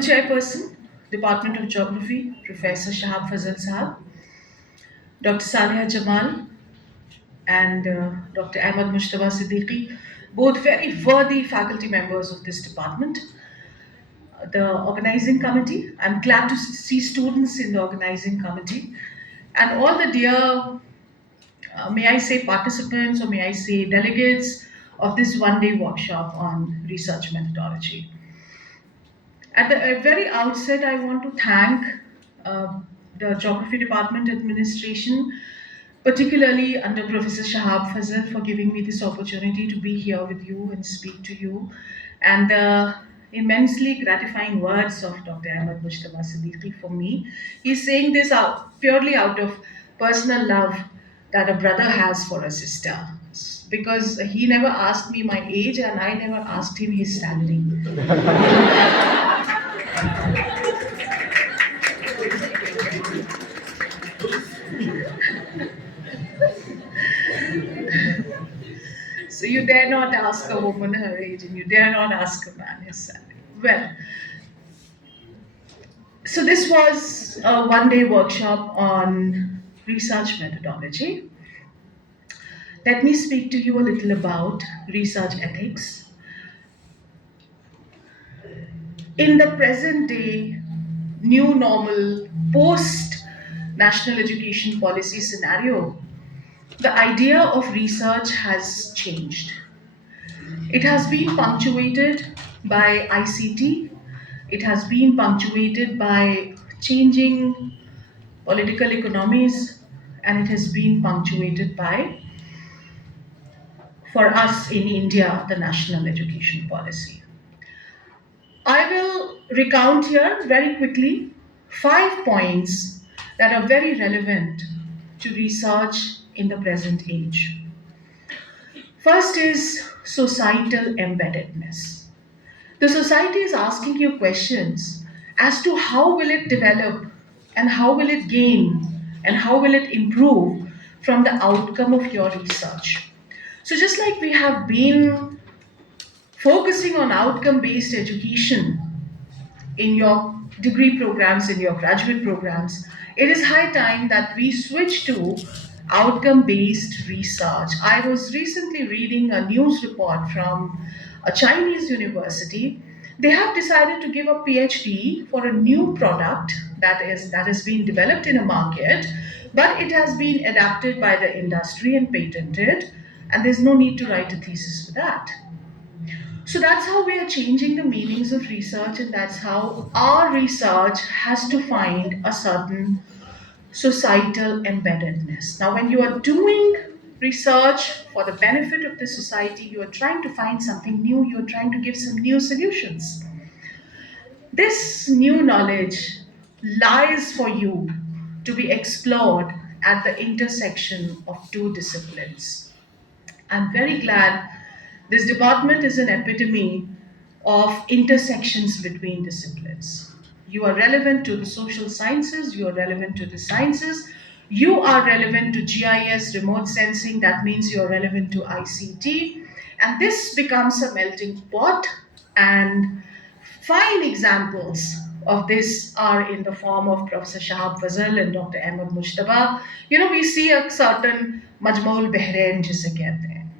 Honorable Chairperson, Department of Geography, Professor Shahab Fazal Sahab, Dr. Saliha Jamal, and Dr. Ahmad Mushtaba Siddiqui, both very worthy faculty members of this department. The organizing committee, I'm glad to see students in the organizing committee, and all the dear, may I say participants or may I say delegates of this one-day workshop on research methodology. At the very outset, I want to thank the Geography Department administration, particularly under Professor Shahab Fazal, for giving me this opportunity to be here with you and speak to you, and the immensely gratifying words of Dr. Ahmad Mushtaba Siddiqui for me. He's saying this purely out of personal love that a brother has for a sister, because he never asked me my age and I never asked him his salary. So you dare not ask a woman her age and you dare not ask a man his salary. Well, so this was a one-day workshop on research methodology. Let me speak to you a little about research ethics. In the present day, new normal, post national education policy scenario, the idea of research has changed. It has been punctuated by ICT, it has been punctuated by changing political economies, and it has been punctuated by, for us in India, the national education policy. I will recount here very quickly 5 points that are very relevant to research in the present age. First is societal embeddedness. The society is asking you questions as to how will it develop and how will it gain and how will it improve from the outcome of your research. So just like we have been focusing on outcome-based education in your degree programs, in your graduate programs, it is high time that we switch to outcome-based research. I was recently reading a news report from a Chinese university. They have decided to give a PhD for a new product that has been developed in a market, but it has been adapted by the industry and patented, and there's no need to write a thesis for that. So that's how we are changing the meanings of research, and that's how our research has to find a certain societal embeddedness. Now, when you are doing research for the benefit of the society, you are trying to find something new, you are trying to give some new solutions. This new knowledge lies for you to be explored at the intersection of two disciplines. I'm very glad this department is an epitome of intersections between disciplines. You are relevant to the social sciences, you are relevant to the sciences, you are relevant to GIS, remote sensing, that means you are relevant to ICT, and this becomes a melting pot. And fine examples of this are in the form of Professor Shahab Fazal and Dr. Ahmad Mushtaba. We see a certain Majmoul Behrain jise kehte hain,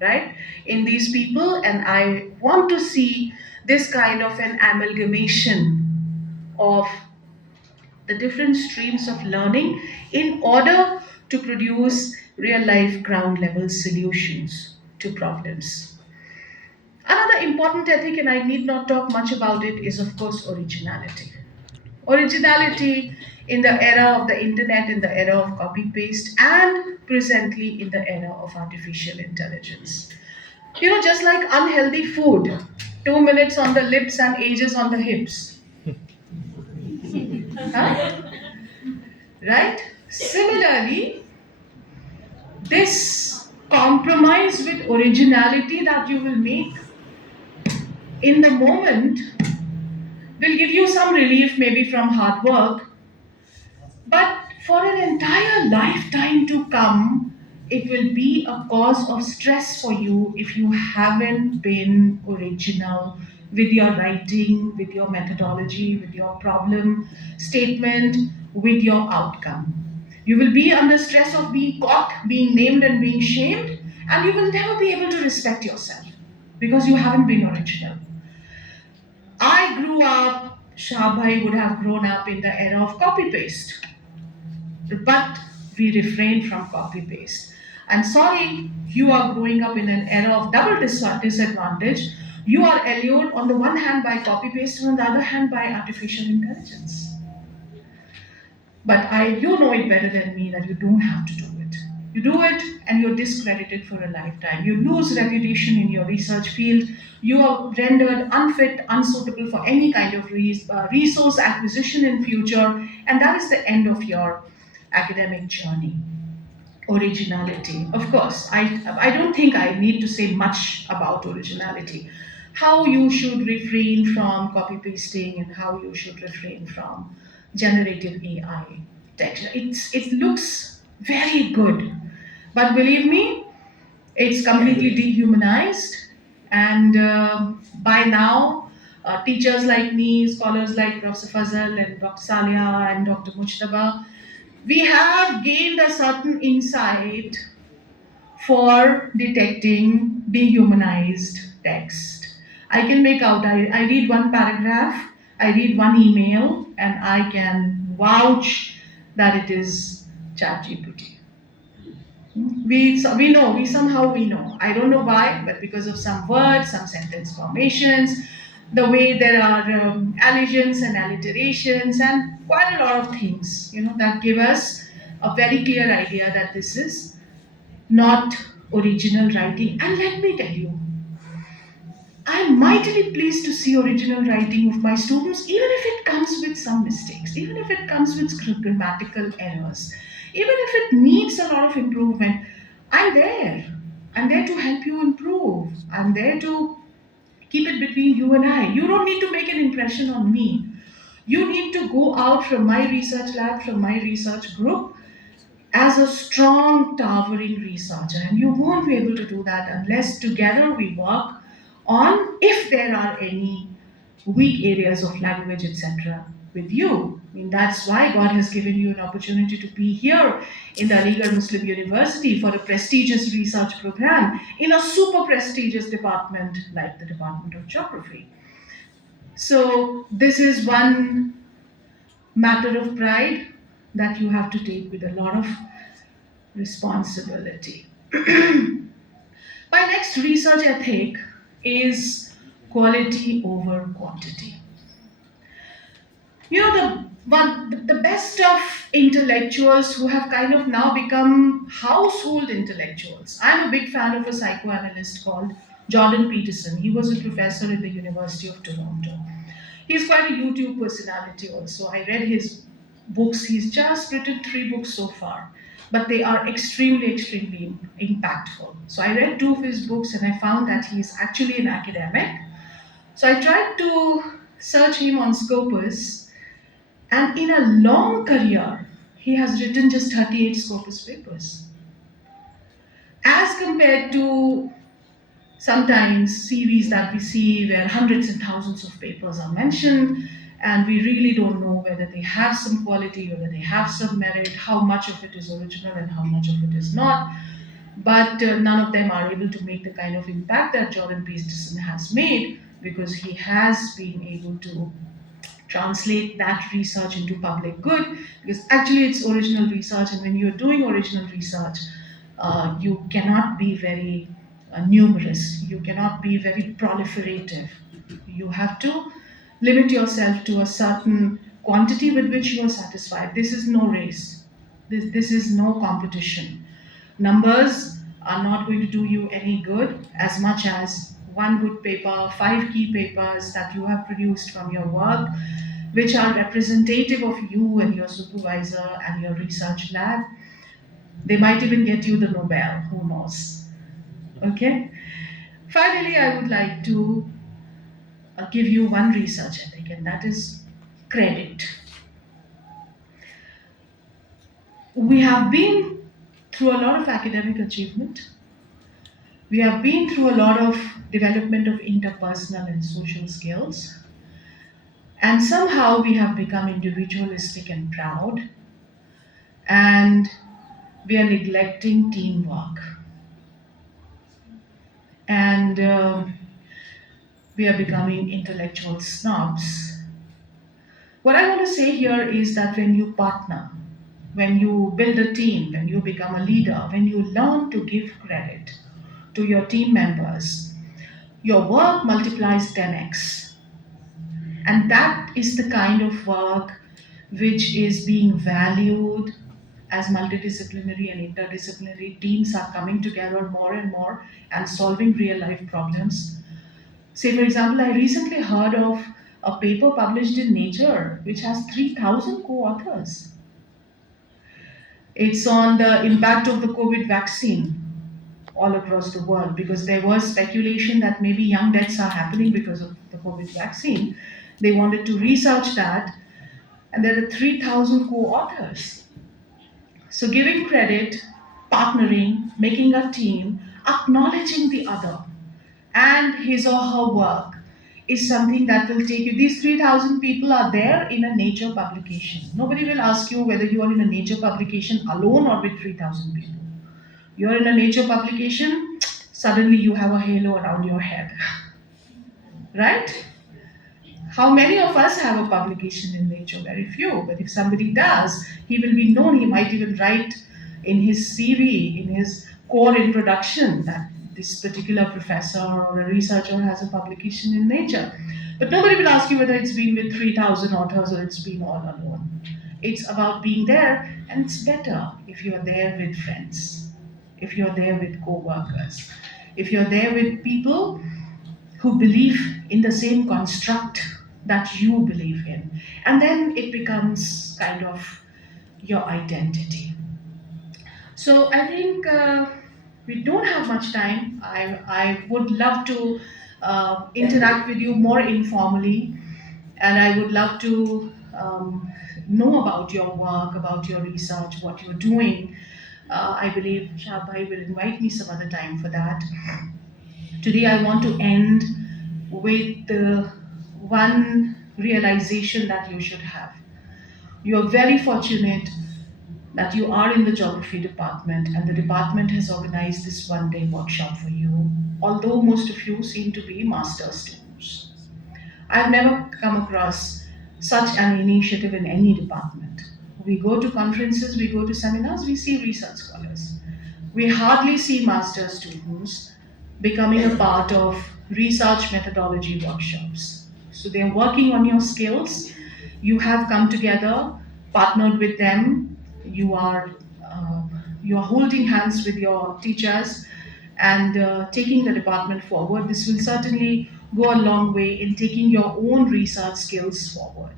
right, in these people, and I want to see this kind of an amalgamation of the different streams of learning in order to produce real life ground level solutions to problems. Another important ethic, and I need not talk much about it, is of course originality. Originality in the era of the internet, in the era of copy paste, and presently in the era of artificial intelligence. Just like unhealthy food, 2 minutes on the lips and ages on the hips. Huh? Right? Similarly, this compromise with originality that you will make in the moment will give you some relief, maybe from hard work, but for an entire lifetime to come, it will be a cause of stress for you if you haven't been original with your writing, with your methodology, with your problem statement, with your outcome. You will be under stress of being caught, being named, and being shamed, and you will never be able to respect yourself because you haven't been original. I grew up, Shabai would have grown up in the era of copy paste, but we refrain from copy paste. And sorry, you are growing up in an era of double disadvantage. You are allured on the one hand by copy paste and on the other hand by artificial intelligence. But you know it better than me that you don't have to do it. You do it and you're discredited for a lifetime. You lose reputation in your research field. You are rendered unfit, unsuitable for any kind of resource acquisition in future, and that is the end of your academic journey. Originality, of course, I don't think I need to say much about originality. How you should refrain from copy pasting and how you should refrain from generative AI text. It looks very good, but believe me, it's completely dehumanized. And by now, teachers like me, scholars like Professor Fazal and Dr. Salia and Dr. Mujtaba, we have gained a certain insight for detecting dehumanized text. I can make out, I read one paragraph, I read one email, and I can vouch that it is ChatGPT. We know, we know. I don't know why, but because of some words, some sentence formations, the way there are allusions and alliterations, and quite a lot of things, that give us a very clear idea that this is not original writing. And let me tell you, I'm mightily pleased to see original writing of my students, even if it comes with some mistakes, even if it comes with grammatical errors, even if it needs a lot of improvement. I'm there. I'm there to help you improve. I'm there to keep it between you and I. You don't need to make an impression on me. You need to go out from my research lab, from my research group, as a strong, towering researcher. And you won't be able to do that unless together we work on if there are any weak areas of language, etc., with you. I mean, that's why God has given you an opportunity to be here in the Aligarh Muslim University for a prestigious research program in a super prestigious department like the Department of Geography. So, this is one matter of pride that you have to take with a lot of responsibility. My next research ethic is quality over quantity. The best of intellectuals who have kind of now become household intellectuals. I'm a big fan of a psychoanalyst called Jordan Peterson. He was a professor at the University of Toronto. He's quite a YouTube personality also. I read his books. He's just written 3 books so far, but they are extremely, extremely impactful. So I read 2 of his books and I found that he's actually an academic. So I tried to search him on Scopus, and in a long career, he has written just 38 Scopus papers. As compared to sometimes series that we see where hundreds and thousands of papers are mentioned, and we really don't know whether they have some quality, whether they have some merit, how much of it is original and how much of it is not. But none of them are able to make the kind of impact that Jordan Peterson has made, because he has been able to translate that research into public good, because actually it's original research, and when you're doing original research, you cannot be very numerous, you cannot be very proliferative. You have to limit yourself to a certain quantity with which you are satisfied. This is no race, this is no competition. Numbers are not going to do you any good as much as one good paper, 5 key papers that you have produced from your work, which are representative of you and your supervisor and your research lab. They might even get you the Nobel, who knows? Okay? Finally, I would like to give you one research ethic, and that is credit. We have been through a lot of academic achievement, We have been through a lot of development of interpersonal and social skills, and somehow we have become individualistic and proud, and we are neglecting teamwork, and we are becoming intellectual snobs. What I want to say here is that when you partner, when you build a team, when you become a leader, when you learn to give credit to your team members, your work multiplies 10x. And that is the kind of work which is being valued as multidisciplinary and interdisciplinary teams are coming together more and more and solving real life problems. Say, for example, I recently heard of a paper published in Nature which has 3,000 co authors. It's on the impact of the COVID vaccine all across the world because there was speculation that maybe young deaths are happening because of the COVID vaccine. They wanted to research that, and there are 3,000 co authors. So, giving credit, partnering, making a team, acknowledging the other and his or her work is something that will take you. These 3,000 people are there in a nature publication. Nobody will ask you whether you are in a nature publication alone or with 3,000 people. You're in a nature publication, suddenly you have a halo around your head, right? How many of us have a publication in Nature? Very few. But if somebody does, he will be known. He might even write in his CV, in his core introduction, that this particular professor or a researcher has a publication in Nature. But nobody will ask you whether it's been with 3,000 authors or it's been all alone. It's about being there, and it's better if you're there with friends, if you're there with co workers, if you're there with people who believe in the same construct that you believe in. And then it becomes kind of your identity. So I think we don't have much time. I would love to interact with you more informally, and I would love to know about your work, about your research, what you're doing. I believe Shabai will invite me some other time for that. Today, I want to end with the one realization that you should have. You are very fortunate that you are in the geography department and the department has organized this 1 day workshop for you, although most of you seem to be master's students. I've never come across such an initiative in any department. We go to conferences, we go to seminars, we see research scholars. We hardly see master students becoming a part of research methodology workshops. So they're working on your skills. You have come together, partnered with them. You are uh, you are holding hands with your teachers and taking the department forward. This will certainly go a long way in taking your own research skills forward.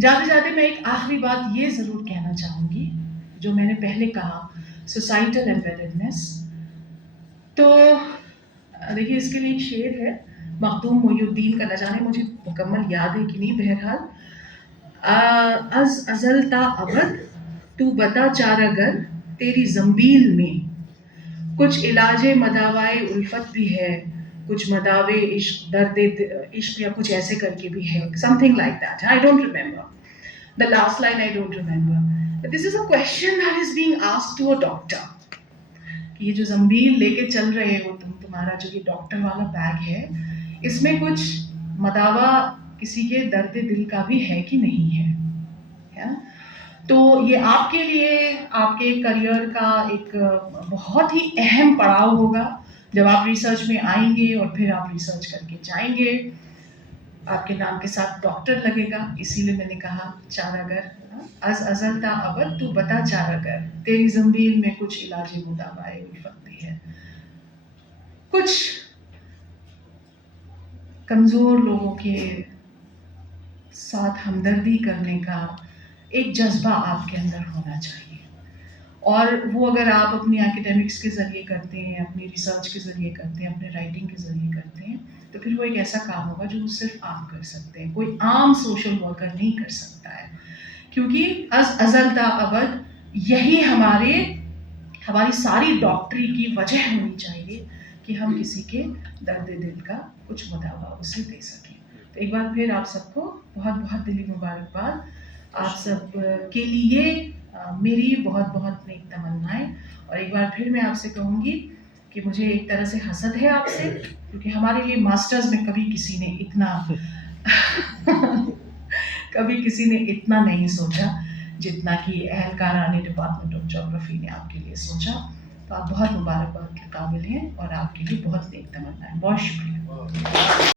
जाते जाते मैं एक आखिरी बात ये ज़रूर कहना चाहूँगी जो मैंने पहले कहा, सोसाइटल एम्बेडेडनेस। तो देखिए इसके लिए एक शेर है मखदूम मोइनुद्दीन का, न जाने मुझे मुकम्मल याद है कि नहीं, बहरहाल अज अजल ता अबद तू बता चारागर तेरी जंबील में कुछ इलाजे मदावाए उल्फत भी है, कुछ मदावे इश्क दर्द इश्क या कुछ ऐसे करके भी है, something like that. I don't remember the last line, I don't remember. This is a question that is being asked to a doctor कि ये जो जंबील लेके चल रहे हो तुम्हारा जो ये डॉक्टर वाला बैग है, इसमें कुछ मदावा किसी के दर्द दिल का भी है कि नहीं है, या? तो ये आपके लिए आपके करियर का एक बहुत ही अहम पड़ाव होगा जब आप रिसर्च में आएंगे और फिर आप रिसर्च करके जाएंगे। आपके नाम के साथ डॉक्टर लगेगा, इसीलिए मैंने कहा चारागर, अज अजल ता अबद तू बता चारागर तेरी जंबील में कुछ इलाज मुदावाए उल्फत भी है। कुछ कमजोर लोगों के साथ हमदर्दी करने का एक जज्बा आपके अंदर होना चाहिए, और वो अगर आप अपनी एकेडमिक्स के ज़रिए करते हैं, अपनी रिसर्च के ज़रिए करते हैं, अपने राइटिंग के ज़रिए करते हैं, तो फिर वो एक ऐसा काम होगा जो सिर्फ आप कर सकते हैं, कोई आम सोशल वर्कर नहीं कर सकता है। क्योंकि अज अजल ता अबद यही हमारे ہماری ساری ڈاکٹری کی وجہ ہونی چاہیے کہ ہم کسی کے درد دل کا کچھ مداوا اسے دے سکیں. تو ایک بار پھر آپ سب کو بہت بہت دلی مبارکباد. آپ سب کے لیے میری بہت بہت نیک تمنائیں. اور ایک بار پھر میں آپ سے کہوں گی کہ مجھے ایک طرح سے حسد ہے آپ سے، کیونکہ ہمارے لیے ماسٹرز میں کبھی کسی نے اتنا کبھی کسی نے اتنا نہیں سوچا جتنا کہ اہلکاران ڈپارٹمنٹ آف جیوگرافی نے آپ کے لیے سوچا. تو آپ بہت مبارکباد کے قابل ہیں اور آپ کے لیے بہت نیک تمنائیں. بہت شکریہ.